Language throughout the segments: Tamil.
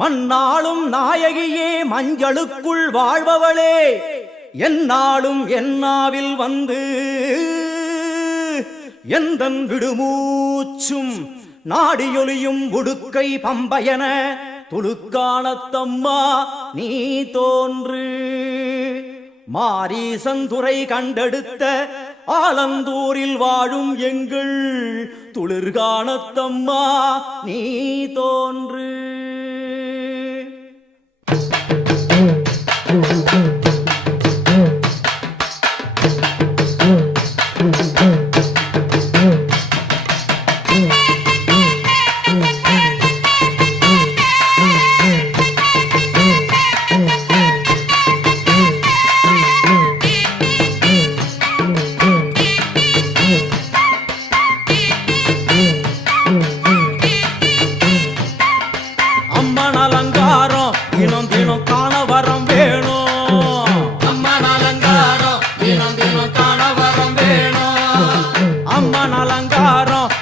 மண்ணாளும் நாயகியே மஞ்சளுக்குள் வாழ்பவளே என்னாலும் என்னாவில் வந்து எந்தன் விடுமூச்சும் நாடியொலியும் உடுக்கை பம்பயன துளுக்கானத்தம்மா நீ தோன்று மாரீசந்துரை கண்டெடுத்த ஆலந்தூரில் வாழும் எங்கள் துளிர்கானத்தம்மா நீ தோன்று.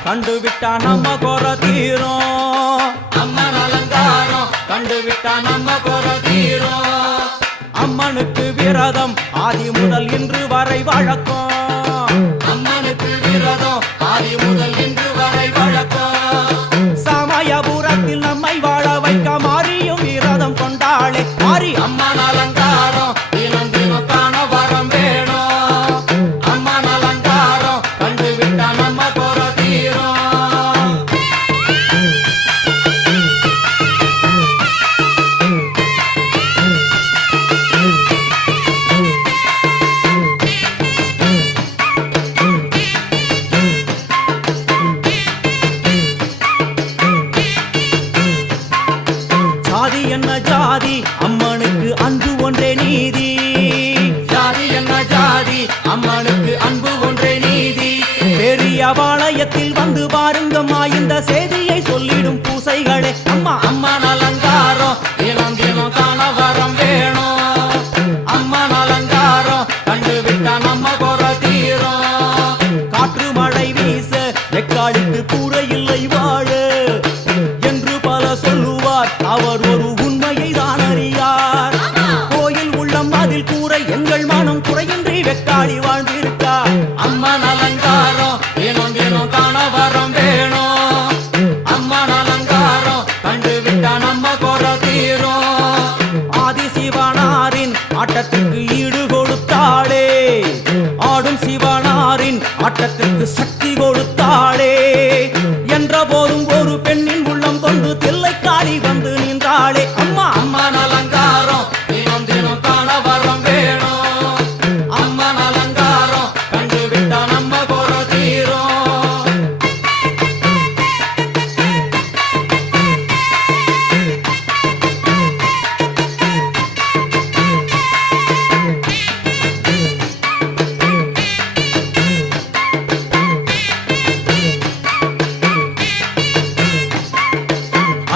கண்டுவிட்டா நம்ம குறை தீரும், அம்மன் அலங்காரம் கண்டுவிட்டா நம்ம குறை தீரும். அம்மனுக்கு விரதம் ஆதி முதல் இன்று வரை வழக்கம், அம்மனுக்கு விரதம் ஆதி முதல் இன்று வரை வழக்கம். சமயபுரத்தில் நம்மை வாழ வைக்க மாறியும் விரதம் கொண்டாளே மாறி அம்மன் அலங்காரம் தினம் தினம் காண வரம் வேணும். அம்மன் அலங்காரம் கண்டுவிட்டா நம்ம குறை தீரும். ஜாதி என்ன ஜாதி அம்மனுக்கு அன்பு ஒன்றே நீதி, ஜாதி என்ன ஜாதி அம்மனுக்கு அன்பு ஒன்றே நீதி. பெரிய பாளையத்தில் வந்து பாருங்கம்மா இந்த செய்தியை சொல்லிடும் பூசைகளே அம்மா. அம்மன் அலங்காரம் தினம் தினம் காண வரம் வேணும். அம்மன் அலங்காரம் கண்டுவிட்டா நம்ம குறை தீரும். காற்று மழை வீச வெக்காளிக்கு கூரை இல்லை வாழ என்று பல சொல்லுவார், அவர் ஒரு உண்மையை தான் அறியார். கோயில் உள்ளம் அதில் கூரை எங்கள் மனம் குறையின்றி வெக்காளி வாழ்ந்திருக்கார். அம்மன் அலங்காரம் தினம் தினம் காண வரம் வேணும். அம்மன் அலங்காரம் கண்டுவிட்டா நம்ம குறை தீரும். ஆதி சிவனாரின் ஆட்டத்திற்கு ஈடு கொடுத்தாளே, ஆடும் சிவனாரின் ஆட்டத்திற்கு சக்தி கொடுத்தாளே. என்ற போதும் ஒரு பெண்ணின் உள்ளம் கொண்டு தில்லைக்காளி வந்து நின்றாளே அம்மா. அம்மன் அலங்காரம் தினம் தினம் காண வரம் வேணும். அம்மன் அலங்காரம் கண்டுவிட்டா நம்ம குறை தீரும்.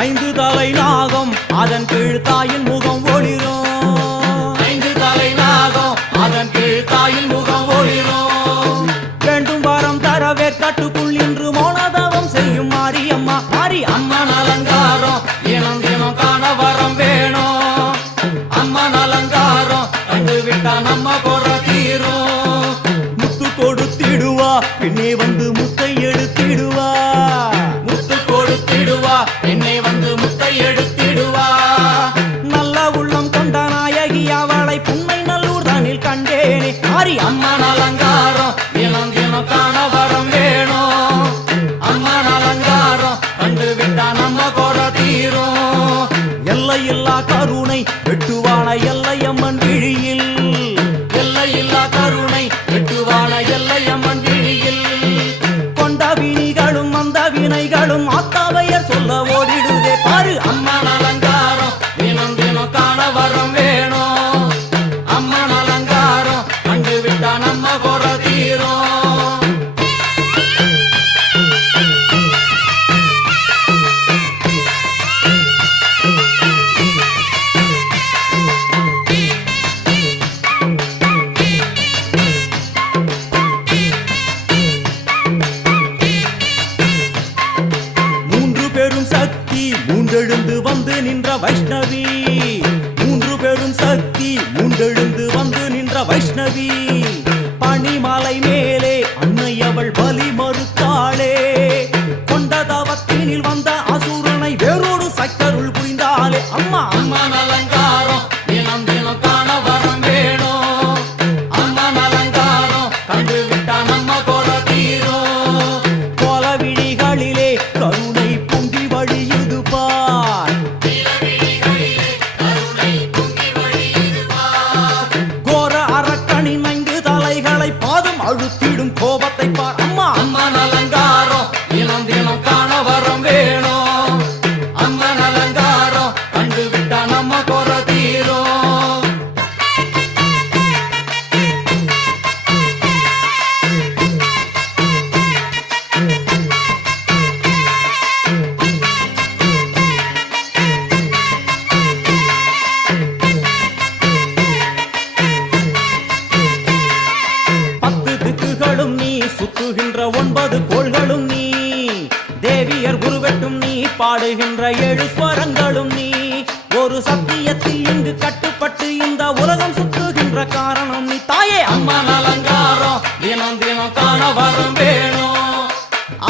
ஐந்து தலை நாகம் அதன் கீழ் தாயின் முகம் ஒளிரும், ஐந்து தலை நாகம் அதன் கீழ் தாயின் முகம் ஒளிரும். வேண்டும் வாரம் தரவே கட்டுக்குள் இன்று மௌனதவம் செய்யும் மாரியம்மா மாரி அம்மன் அலங்காரம் தினம் தினம் காண வரம் வேணும். அம்மன் அலங்காரம் கண்டுவிட்டா நம்ம குறை தீரும். முத்து கொடுத்திடுவா பின்னே வந்து முத்தை எடுத்திடுவா, முத்து கொடுத்திடுவா என்னை வந்து முத்தை எடுத்திடுவா. நல்ல உள்ளம் கொண்ட நாயகி அவளை புன்னை நல்லூர் தானில் கண்டேனே மாரி அம்மன் அலங்காரம் தினம் தினம் காண வரம் வேணும். அம்மன் அலங்காரம் கண்டுவிட்டா நம்ம குறை தீரும். எல்லையில்லா கருணை வெட்டுவான எல்லையம்மன் விழியில், எல்லையில்லா கருணை வெட்டுவான எல்லையம்மன் விழியில். கொண்ட வினிகளும் அந்த வினைகளும் ஆத்தாவையர் சொல்ல ஓடிடுதே பாரு அம்மன் அலங்காரம் தினம் தினம் காண வரம் வேணும். அம்மன் அலங்காரம் கண்டுவிட்டா நம்ம குறை தீரும். மூன்று பெரும் சக்தி மூன்றெழுந்து வந்து நின்ற வைஷ்ணவி, மூன்று பெரும் சக்தி முண்டெழுந்து வந்து நின்ற வைஷ்ணவி. பனிமலை மேலே அன்னை அவள் பலி மறுத்தாளே, கொண்ட தவத்தினில் வந்த அசுரனை வேரோடு சக்கருள் புரிந்தாளே. அம்மா அம்மன் அலங்காரம் தினம் தினம் காண வரம் வேணும். அம்மன் அலங்காரம் கண்டு விட்டா நம்ம குறை தீரும். கோல விழிகளிலே கருணை பொங்கி வழியுது பார், கோர அரக்கனின் 5 தலைகளை பாதம் அழுத்திடும் கோபத்தை பார். அம்மா அம்மன் அலங்காரம் தினம் தினம் காண வரம் வேணும். அம்மன் அலங்காரம் கண்டு விட்டா நம்ம குறை தீரும். பத்து திக்குகளும் நீ, சுத்துகின்ற 9 கோள்களும் நீ, தேவியர் உருவெட்டும் நீ, பாடுகின்ற 7 ஸ்வரங்களும் நீ. ஒரு சத்தியத்தில் இங்கு கட்டுப்பட்டு இந்த உலகம் சுத்துகின்ற காரணம் நீ தாயே. அம்மன் அலங்காரம் தினம் தினம் காண வரம் வேணும்.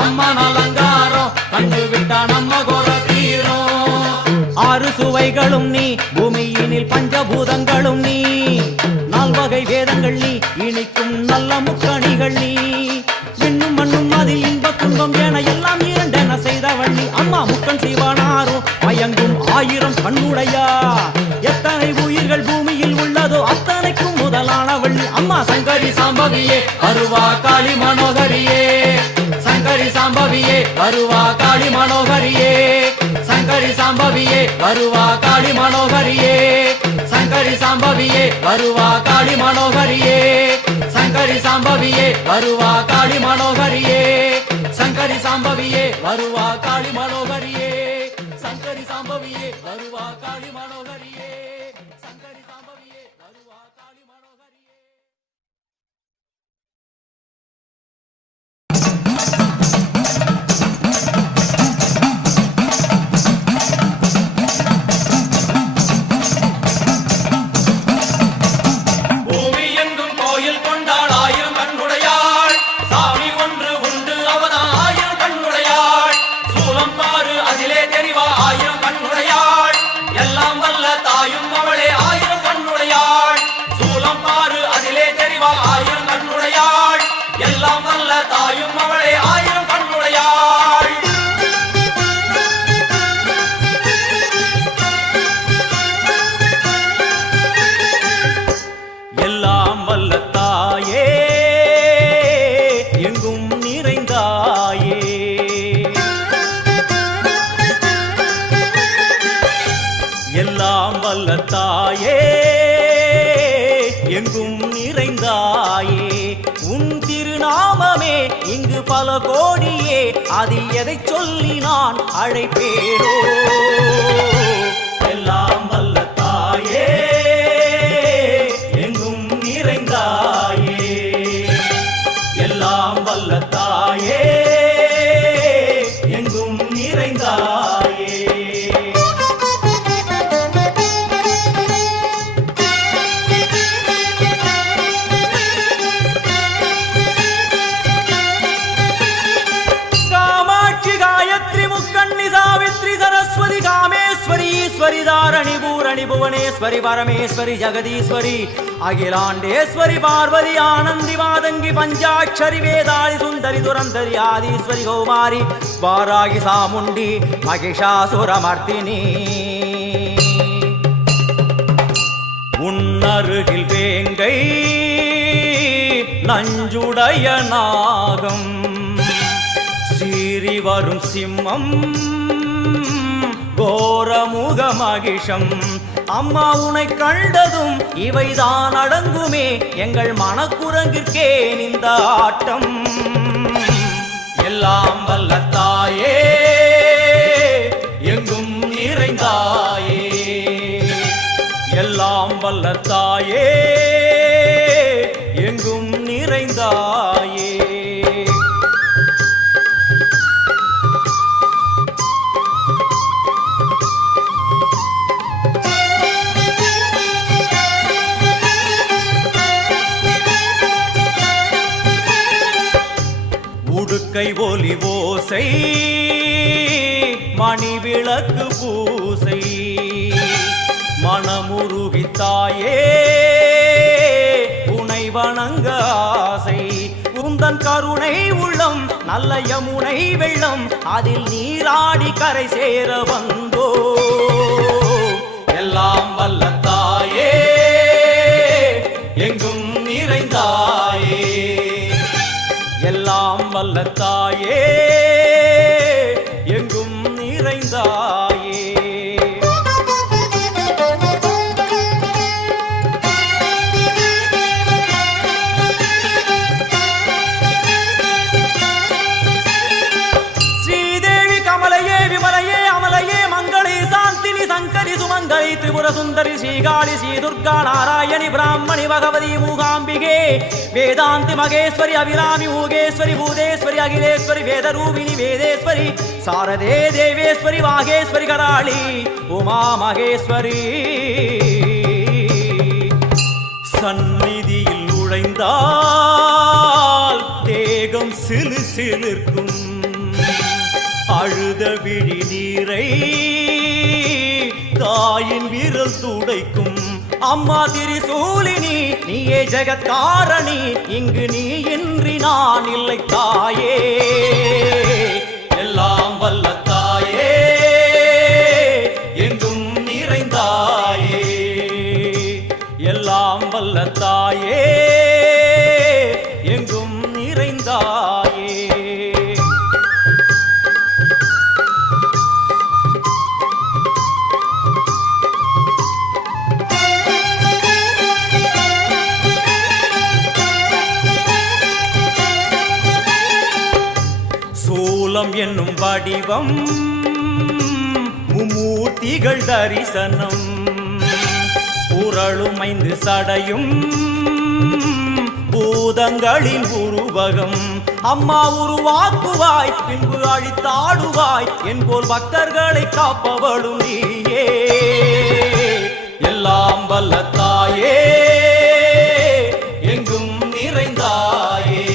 அம்மன் அலங்காரம் கண்டு விட்டா நம்ம குறை தீரும். 6 சுவைகளும் நீ, பூமியினில் பஞ்சபூதங்களும் நீ, 4 வகை வேதங்கள் நீ, இனிக்கும் நல்ல முக்கணிகள் நீ. விண்ணும் மண்ணும் அதில் இன்ப துன்பம் என எல்லாம் இரண்டென செய்தவள் நீ. அம்மா முக்கன் சிவனாரும் மயங்கும் 1000 கண்ணுடையா, எத்தனை உயிர்கள் பூமியில் உள்ளதோ அத்தனைக்கும் முதலானவள் நீ. அம்மா சங்கரி சாம்பவியே வருவா காளி மனோகரியே. சங்கரி சாம்பவியே வருவா காளி மனோகரியே. சங்கரி சாம்பவியே வருவா காளி மனோகரியே. சங்கரி சாம்பவியே வருவா காளி மனோகரியே. சங்கரி சாம்பவியே வருவா காளி மனோகரியே. சங்கரி சாம்பவியே வருவா காளி மனோகரியே. சங்கரி சாம்பவியே வருவா காளி மனோகரியே. சங்கரி சாம்பவியே வருவா காளி மனோகரியே. பூமி எங்கும் கோயில் கொண்டாள் 1000 கண்ணுடையாள். சாமி ஒன்று உண்டு அவதான் 1000 கண்ணுடையாள். சூலம் பாரு அதிலே தெரிவா 1000 கண்ணுடையாள். எல்லாம் வல்ல தாயும் அவளே 1000 கண்ணுடையாள். சூலம் பாரு அதிலே தெரிவா 1000 கண்ணுடையாள். எல்லாம் வல்ல தாயும் அவளே 1000 கண்ணுடையாள். எல்லாம் வல்ல தாயே, எங்கும் நிறைந்தாயே. எல்லாம் வல்ல தாயே, எங்கும் நிறைந்தாயே. உன் திருநாமமே இங்கு பல கோடியே, அது எதை சொல்லி நான் அழைப்பேனோ. எல்லாம் வல்ல தாயே, எங்கும் நிறைந்தாயே. எல்லாம் வல்ல தாயே, எங்கும் நிறைந்தாயே. காமாட்சி, காயத்ரி, முக்கண்ணி, சாவித்ரி, சரஸ்வதி, காமேஸ்வரி, ஈஸ்வரி, தாரணி, பூரணி, புவனேஸ்வரி, பரமேஸ்வரி, ஜெகதீஸ்வரி, அகிலாண்டேஸ்வரி, பார்வதி, ஆனந்தி, மாதங்கி, பஞ்சாட்சரி, வேதாளி, சுந்தரி, துரந்தரி, ஆதீஸ்வரி, கௌமாரி, வாராகி, சாமுண்டி, மகிஷாசுரமர்த்தினி. உன்னருகில் வேங்கை நஞ்சுடைய நாகம், சீறி வரும் சிம்மம் கோரமுக மகிஷம். அம்மா உனை கண்டதும் இவைதான் அடங்குமே, எங்கள் மனக்குரங்கிற்கே இந்த ஆட்டம். எல்லாம் வல்ல தாயே, எங்கும் நிறைந்தாயே. எல்லாம் வல்ல தாயே, எங்கும் நிறைந்தாயே. பூசை மணி விளக்கு பூசை மனமுருகித்தாயே உனை வணங்க ஆசை உந்தன் கருணை உள்ளம் நல்ல யமுனை வெள்ளம் அதில் நீராடி கரை சேர வந்தோ எல்லாம் வல்ல தாயே எங்கும் நிறைந்தாயே எல்லாம் வல்ல தாயே எங்கும் நிறைந்தாயே சுமங்கலி திரிபுர சுந்தரி ஸ்ரீகாளி ஸ்ரீ துர்கா நாராயணி பிராமணி பகவதி மூகாம்பிகே வேதாந்தி மகேஸ்வரி அபிராமி மூகேஸ்வரி பூதேஸ்வரி அகிலேஸ்வரி வேதரூபிணி வேதேஸ்வரி சாரதே தேவேஸ்வரி வாகேஸ்வரி கராளி உமா மகேஸ்வரி சந்நிதியில் நுழைந்தால் தேகம் சிலு சிலிர்க்கும் அழுத விழி நீரை தாயின் விரல் துடைக்கும் அம்மா திரிசூலினி நீயே ஜெகத்காரணி இங்கு நீ இன்றி நான் இல்லை தாயே எல்லாம் வல்ல தாயே எங்கும் நிறைந்தாயே எல்லாம் வல்ல தாயே எங்கும் நிறைந்தாயே என்னும் வடிவம் மும்மூர்த்திகள் தரிசனம் உரளுமைந்து சடையும் பூதங்களின் உருவகம் அம்மா உருவாக்குவாய் பின்பு அழித்தாடுவாய் என்போல் பக்தர்களை காப்பவளும் நீயே எல்லாம் வல்ல தாயே எங்கும் நிறைந்தாயே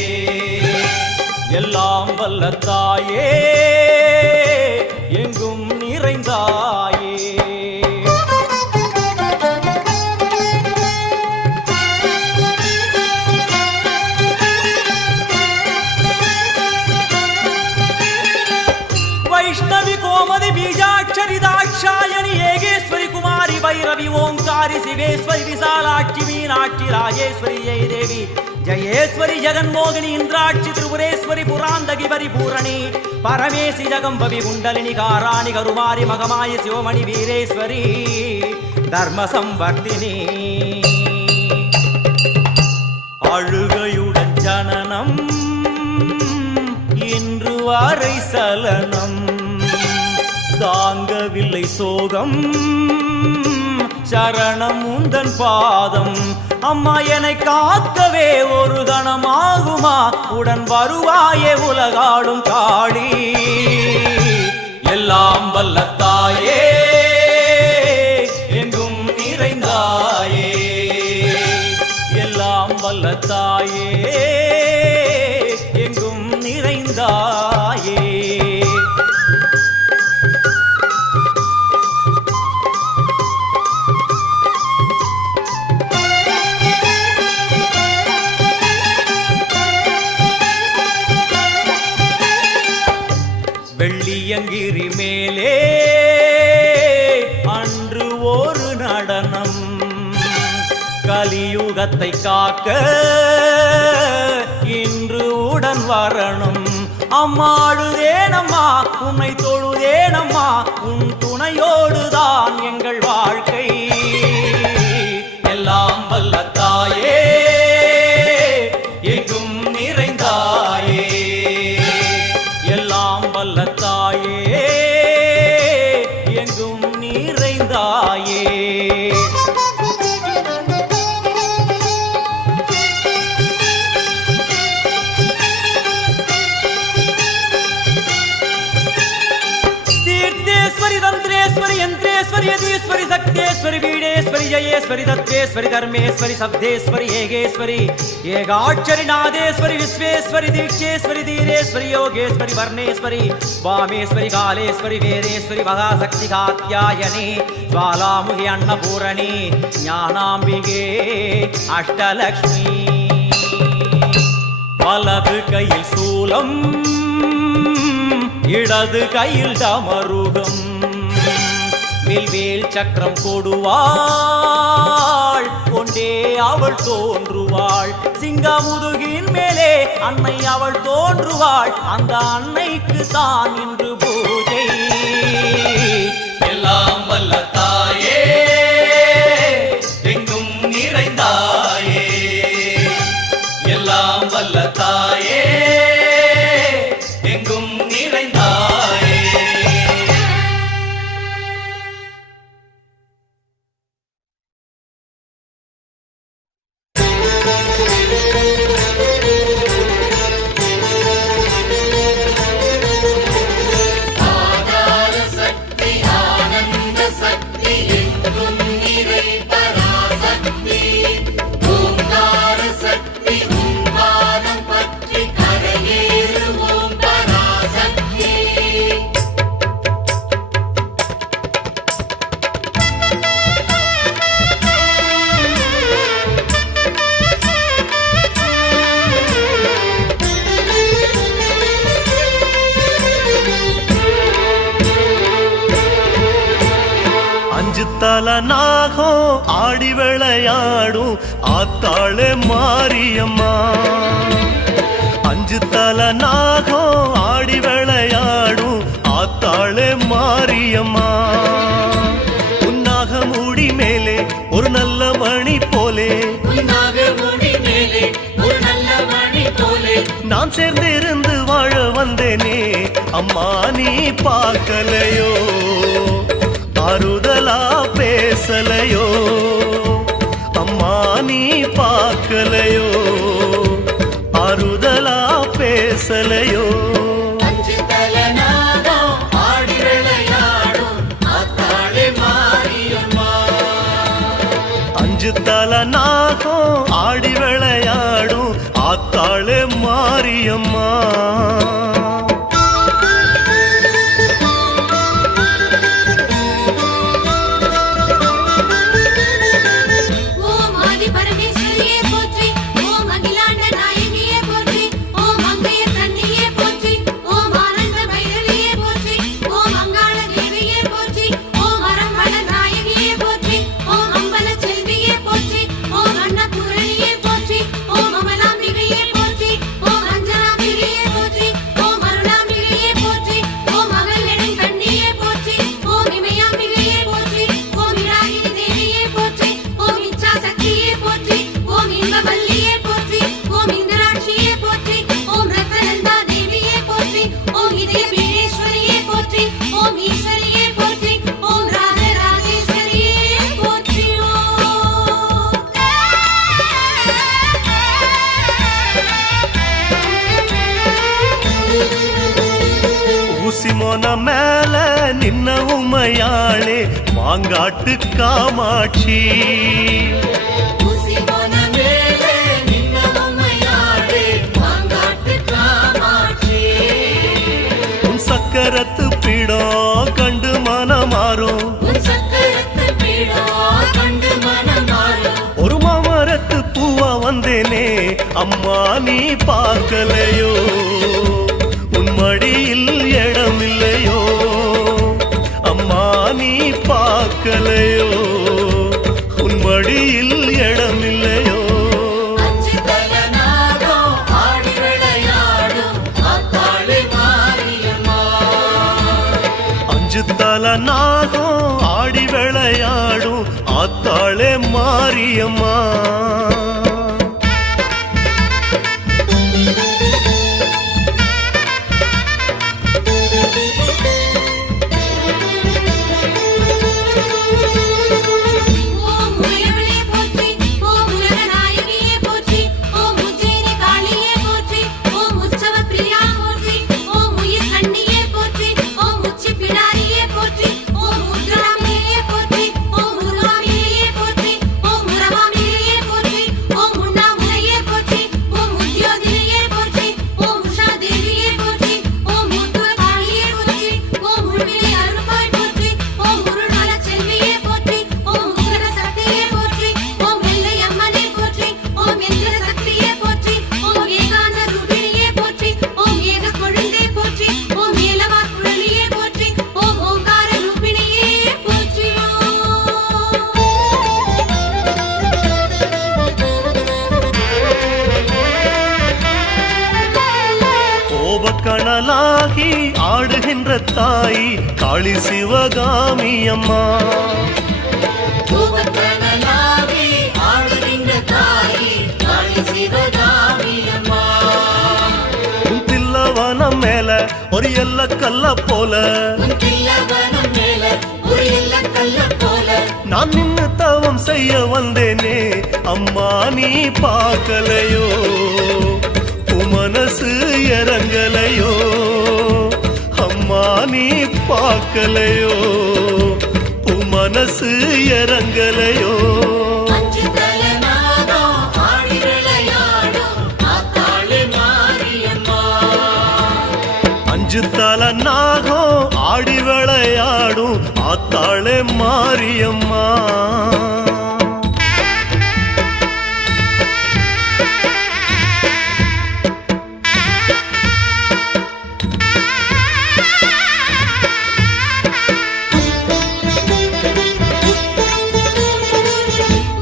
எல்லாம் வல்ல தாயே எங்கும் நிறைந்தாயே வைஷ்ணவி கோமதி பீஜாட்சரி தாட்சாயணி ஏகேஸ்வரி குமாரி பைரவி ஓங்காரி சிவேஸ்வரி விசாலாட்சி மீனாட்சி ராஜேஸ்வரி ஜெய தேவி ஜயேஸ்வரி ஜெகன்மோகினி இந்திராட்சி திரிபுரேஸ்வரி புராந்தகி பரிபூரணி பரமேசி ஜகம்பவி குண்டலினி காராணி கருமாரி மகமாயி சிவமணி வீரேஸ்வரி தர்ம சம்வர்த்தினி அழுகையுடன் ஜனனம் இன்று வரை சலனம் தாங்கவில்லை சோகம் சரணம் உந்தன் பாதம் அம்மா என்னை காக்கவே ஒரு கணமாகுமா உடன் வருவாயே உலகாடும் காளி எல்லாம் வல்ல தாயே எங்கும் நிறைந்தாயே எல்லாம் வல்ல தாயே எங்கும் நிறைந்தாயே வெள்ளியங்கிரி மேலே அன்று ஒரு நடனம் கலியுகத்தை காக்க இன்று உடன் வரணும் அம்மா அழுதேனம்மா உன்னை தொழுதேனம்மா உன் துணையோடுதான் எங்கள் வாழ்க்கை எல்லாம் வல்ல தாயே எங்கும் நிறைந்தாயே எல்லாம் வல்ல தாயே எங்கும் நிறைந்தாயே தீர்த்தேஸ்வரி தந்திரேஸ்வரி யந்திரேஸ்வரி विश्वेश्वरी सत्येश्वरी बीडेश्वरी जयेश्वरी दत्तेश्वरी धर्मेश्वरी शब्देश्वरी येगेश्वरी येगाक्षरी नादेश्वरी विश्वेश्वरी दीक्षेश्वरी धीरेश्वरी योगेश्वरी वर्णेश्वरी वामेश्वरी कालेश्वरी वेदेश्वरी महाशक्ति कात्यायनी ज्वालामुखी अन्नपूरणी ज्ञानाम्बिके अष्टलक्ष्मी वलது கையில் சூலம் இடது கையில் டமருகம் வில்வேல் சக்கரம் கொடுவாள் கொண்டே அவள் தோன்றுவாள் சிங்கமுதுகின் மேலே அன்னை அவள் தோன்றுவாள் அந்த அன்னைக்கு தான் இன்று பூஜை எல்லாம் வல்ல தாயே எங்கும் நிறைந்தாயே எல்லாம் வல்ல தாயே எங்கும் நிறைந்தாயே நாகம் ஆடி விளையாடும் ஆத்தாளே மாரியம்மா அஞ்சு தல நாகம் ஆடி விளையாடும் ஆத்தாளே மாரியம்மா உன்னாக மூடி மேலே ஒரு நல்ல மணி போலே நான் சேர்ந்திருந்து வாழ வந்தேனே அம்மா நீ பார்க்கலையோ ஆறுதலா பேசலையோ அம்மா நீ பார்க்கலையோ ஆறுதலா பேசலையோ அஞ்சு தல நாகம் ஆடி விளையாடும் ஆத்தாளே மாரியம்மா அஞ்சு தல நாகம் ஆடி விளையாடும் ஆத்தாளே மாரியம்மா ஊசிமோன மேல நின்ன உமையாளே மாங்காட்டு காமாட்சி உன் சக்கரத்து பீடம் கண்டு மனமாறும் ஒரு மாமரத்து பூவா வந்தேனே அம்மா நீ பார்க்கலையோ உன் மடியில் இடமில்லையோ அம்மா நீ பார்க்கலையோ உன் மடியில் இடமில்லையோ அஞ்சு தல நாகம் ஆடி விளையாடும் ஆத்தாளே மாரியம்மா அஞ்சு தல நாகம் ஆடி விளையாடும் ஆத்தாளே மாரியம்மா தனலாகி ஆடுகின்ற தாய் காளி சிவகாமி அம்மா. பூவத்தனலாகி ஆடுகின்ற தாய் காளி சிவகாமி அம்மா. உன் தில்லவனம் மேல ஒரு எல்ல கல்ல போல, உன் தில்லவனம் மேல ஒரு எல்ல கல்ல போல நான் நின்னு தவம் செய்ய வந்தேனே அம்மா, நீ பார்க்கலையோ உன் மனசு இறங்கலையோ அம்மா, நீ பார்க்கலையோ உன் மனசு இறங்கலையோ. அஞ்சு தலநாகம் ஆடி விளையாடும் ஆத்தாளி மாரியம்மா. அஞ்சு தல நாகம் ஆடி விளையாடும் ஆத்தாளே மாரியம்மா.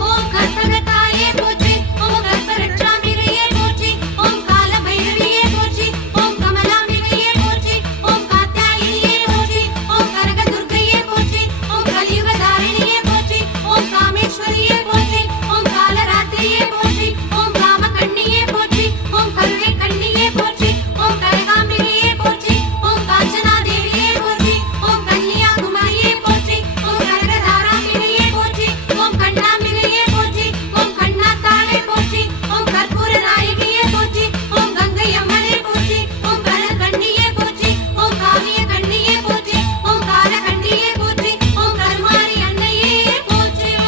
ஓம் கற்பகத்தாயே போற்றி, ஓம் கற்பரட்சாம்பிகையே போற்றி, ஓம் காலபைரவியே போற்றி, ஓம் கமலாம்பிகையே போற்றி, ஓம் காத்யாயினியே போற்றி, ஓம் கனகதுர்க்கையே போற்றி, ஓம் கலியுகதாரிணியே போற்றி, ஓம் காமேஸ்வரியே போற்றி, ஓம் காலராத்திரியே போற்றி, ஓம் காமகண்ணியே போற்றி, ஓம் கருணை கண்ணியே போற்றி, ஓம் கனகாம்பிகையே போற்றி, ஓம் காஞ்சனாதேவியே போற்றி, ஓம் கன்னியாகுமரியே போற்றி, ஓம் கனகதாராம்பிகையே போற்றி, ஓம் கண்ணாம்பிகையே போற்றி, ஓம் கண்ணாத்தாளே போற்றி, ஓம் கற்பூர நாயகியே போற்றி, ஓம் கங்கை அம்மனே போற்றி, ஓம் கனல் கண்ணியே போற்றி, ஓம் காவிய கண்ணியே போற்றி, ஓம் கால கண்ணியே போற்றி, ஓம் கருமாரி அன்னையே போற்றியோ.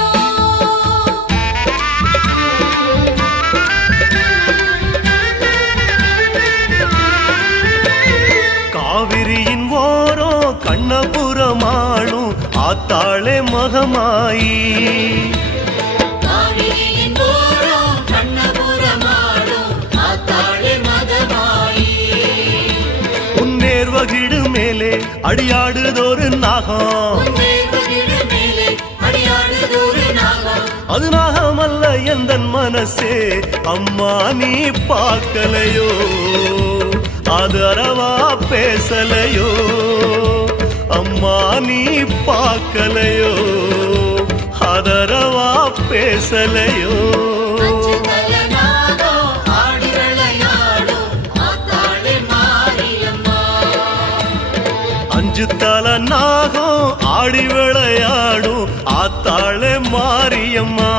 காவிரியின் ஓரோ கண்ணபுரமாளும் ஆத்தாளே மகமாயி. காவிரியின் ஓரம் கண்ணபுரமாடும் ஆத்தாளி மகமாயி. உன் நேர்வகிடு மேலே அடியாடுதொரு நாகம், உன்னேர்வகிடு மேலே அடியாடுதொரு நாகம். அது நாகமல்ல எந்தன் மனசே அம்மா, நீ பார்க்கலையோ அது அறவா பேசலையோ அம்மா, நீ பார்க்கலையோ அதரவா பேசலையோ. அஞ்சு தலநாகம் ஆடி விளையாடும் ஆத்தாளி மாரியம்மா. அஞ்சு தல நாகம் ஆடி விளையாடும் ஆத்தாளே மாரியம்மா.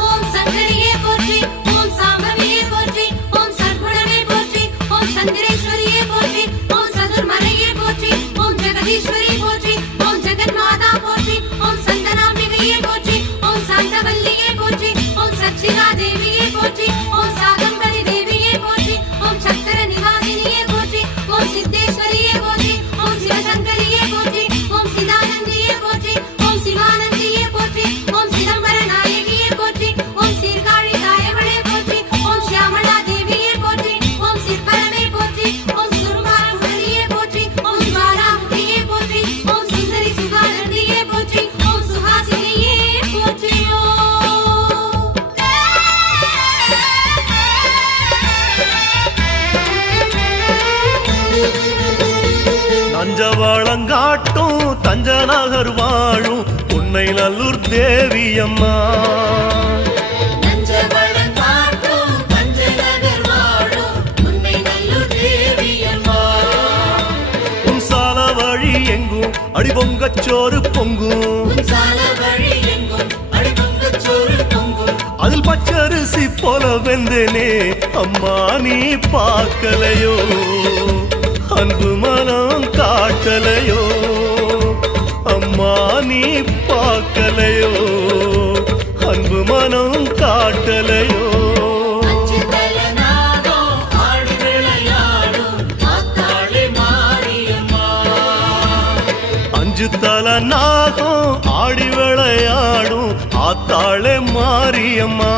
ஓம் சங்கரியே போற்றி, ஓம் சாம்பவியே போற்றி, ஓம் சர்க்குணமே போற்றி, ஓம் சந்திரேஸ்வரியே போற்றி, ஓம் சதுர்மலையே போற்றி, ஓம் ஜெகதீஸ்வரி போற்றி, ஓம் ஜெகன்மாதா போற்றி, ஓம் சந்தனாம்பிகையே போற்றி, ஓம் சாந்தவல்லியே போற்றி, ஓம் சச்சிகா தேவியே போற்றி, ஓம் சாகம்பரி தேவியே போற்றி, ஓம் சக்கர நிவாசினியே போற்றி, ஓம் சித்தேஸ்வரியே போற்றி, ஓம் சிவசங்கரியே போற்றி, ஓம் சிதானந்தியே போற்றி, ஓம் சிவானந்தியே போற்றி, ஓம் சிதம்பர நாயகியே போற்றி, ஓம் சீர்காழி தாயவளே போற்றி, ஓம் சியாமளா தேவியே போற்றி, ஓம் சிற்பரமே போற்றி, ஓம் சுருமார முரளியே போற்றி, ஓம் ஜுவாலாமுகியே போற்றி, ஓம் சுந்தரி சுகானந்தியே போற்றி, ஓம் சுஹாசினியே போற்றியோ. நஞ்சவாளங்காட்டும் தஞ்சநகர் வாழும் உன்னை நல்லூர் தேவியம்மா. நஞ்சவளம் காட்டும் பஞ்சநகர் வாழும் உன்னை நல்லூர் தேவியம்மா. உன் சால வழி எங்கும் அடிபொங்கச்சோறு பொங்கும், உன் சால வழி எங்கும் அடிபொங்கச் சோறு பொங்கும். அதில் பச்சரிசி போல வெந்தேனே அம்மா, நீ பார்க்கலையோ அன்பு மனம் காட்டலையோ அம்மா, நீ பார்க்கலையோ அன்பு மனம் காட்டலையோ. அஞ்சு தலநாகம் ஆடி விளையாடும் ஆத்தாளி மாரியம்மா. அஞ்சு தல நாகம் ஆடி விளையாடும் ஆத்தாளே மாரியம்மா.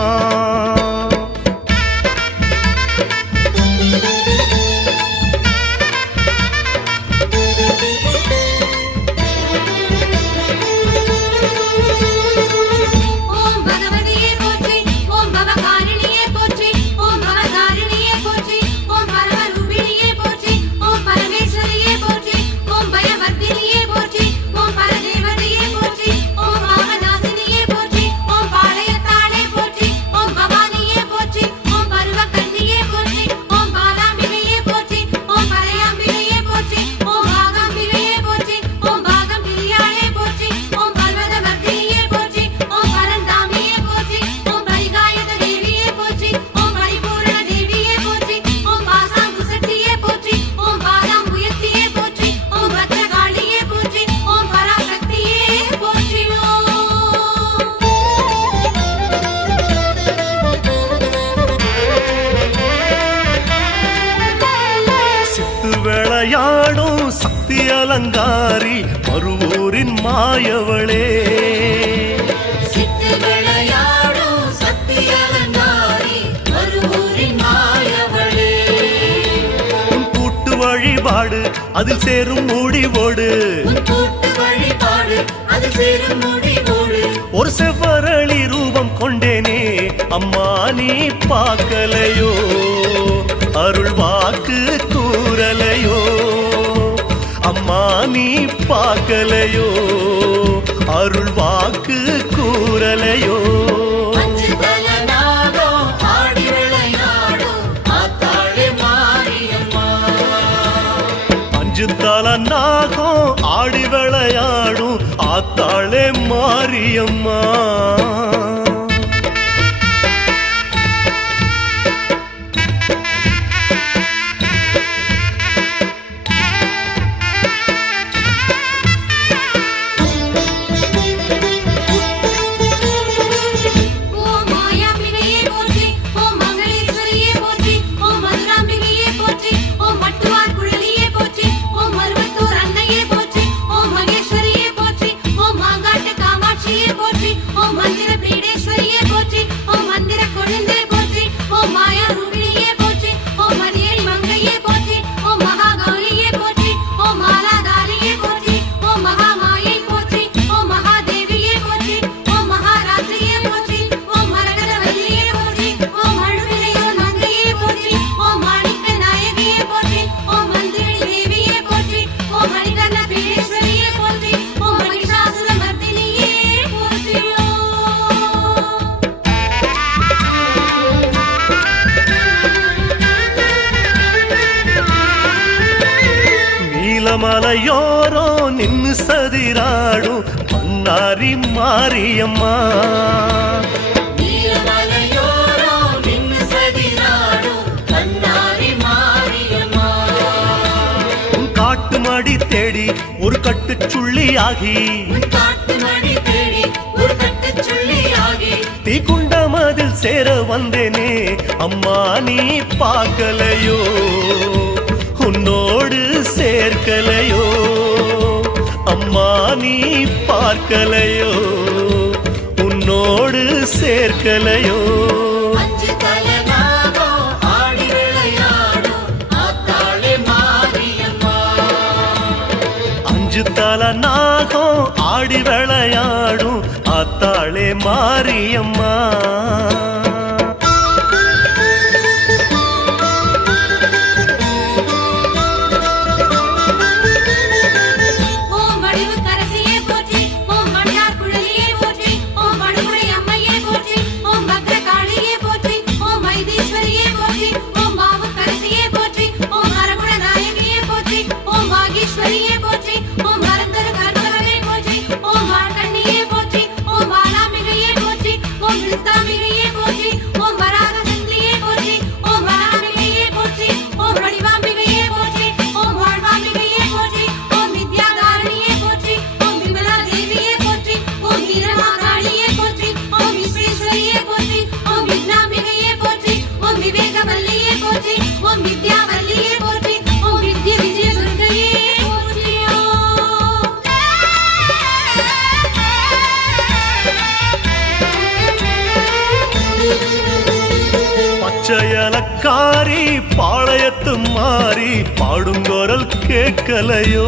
அலங்காரி மறுவூரின் மாயவளே சித்து விளையாடும் சக்தி அலங்காரி மறுவூரின் மாயவளே உன் கூட்டு வழிபாடு அதில் சேரும் முடிவோடு உன் கூட்டு வழிபாடு அது சேரும் முடிவோடு ஒரு செவ்வரளி ரூபம் கொண்டேனே அம்மா நீ பார்க்கலையோ அருள் வாக்கு கூறலையோ அம்மா நீ பார்க்கலையோ அருள் வாக்கு கூறலையோ அஞ்சு தலை நாகம் ஆடி விளையாடும் ஆத்தாளே மாரியம்மா அஞ்சு தல நாகம் ஆடி விளையாடும் ஆத்தாளே மாரியம்மா ஓம் மாயாம்பிகையே போற்றி ஓம் மங்களேஸ்வரியே போற்றி ஓம் மதுராம்பிகையே போற்றி ஓம் மட்டுவார் குழலியே போற்றி ஓம் மருவத்தூர் அன்னையே போற்றி ஓம் மகேஸ்வரியே போற்றி ஓம் மாங்காட்டு காமாட்சியே போற்றி ஓம் மந்திர பீடேஸ்வரியே போற்றி ஓம் மந்திர கொழுந்தே போற்றி ஓம் மாயா ரூபிணியே போற்றி ஓம் மதியடி மங்கையே போற்றி ஓம் மகா கௌரியே போற்றி ஓம் மாலாதாரியே போற்றி ஓம் மகா மாயை போற்றி ஓம் மகாதேவியே போற்றி ஓம் மகாராத்திரியே போற்றி ஓம் மரகதவல்லியே போற்றி ஓம் அழுவிலையோர் மங்கையே போற்றி ஓம் மாணிக்க நாயகியே போற்றி ஓம் மந்திரி தேவியே போற்றி ஓம் மணிகர்ண பீடேஸ்வரியே போற்றி ஓம் மகிஷாசுர மர்தினியே போற்றியோ நீலமலையோரோ நின்னு சதிராடும் மன்னாரி மாரியம்மா நீலமலையோரோ நின்னு சதிராடும் கண்ணாரி மாரியம்மா உன் காட்டு மடி தேடி ஒரு கட்டு சுள்ளியாகி உன் காட்டு மணி தேடி ஒரு கட்டு சொல்லியாகி தீக்குண்டமதில் சேர வந்தேனே அம்மா நீ பார்க்கலையோ உன்னோடு சேர்க்கலையோ அம்மா நீ பார்க்கலையோ உன்னோடு சேர்க்கலையோ அஞ்சு தலை நாகம் ஆடி விளையாடும் ஆத்தாளே மாரியம்மா அஞ்சு தல நாகம் ஆடி விளையாடும் ஆத்தாளே மாரியம்மா ஓம் வடிவு கரசியே போற்றி ஓம் மணியார் குழலியே போற்றி ஓம் வடுகுடை அம்மையே போற்றி ஓம் பத்ரகாளியே போற்றி ஓம் வைத்தீஸ்வரியே போற்றி ஓம் பாவு கரசியே போற்றி ஓம் அரகுண நாயகியே போற்றி ஓம் வாகீஸ்வரியே போற்றி ஓம் வரந்தரு கற்பகமே போற்றி ஓம் வார்கண்ணியே போற்றி ஓம் பாலாம்பிகையே போற்றி ஓம் விழுத்தாம்பிகையே போற்றி ஓம் வராக சந்திரியே போற்றி ஓம் வராம்பிகையே போற்றி ஓம் வடிவாம்பிகையே போற்றி ஓம் வாழ்வாம்பிகையே போற்றி ஓம் வித்யாதாரணியே போற்றி ஓம் விமலா தேவியே போற்றி ஓம் வீரமாகாளியே போற்றி ஓம் விஸ்வேஸ்வரியே போற்றி ஓம் விக்னாம்பிகையே போற்றி ஓம் விவேகவல்லியே போற்றி ஓம் வித்யாவல்லியே போற்றி ஓம் வித்ய விஜய துர்க்கையே போற்றியோ பச்சையலக்காரி பாளையத்து மாறி பாடுங்கோரல் கேட்கலையோ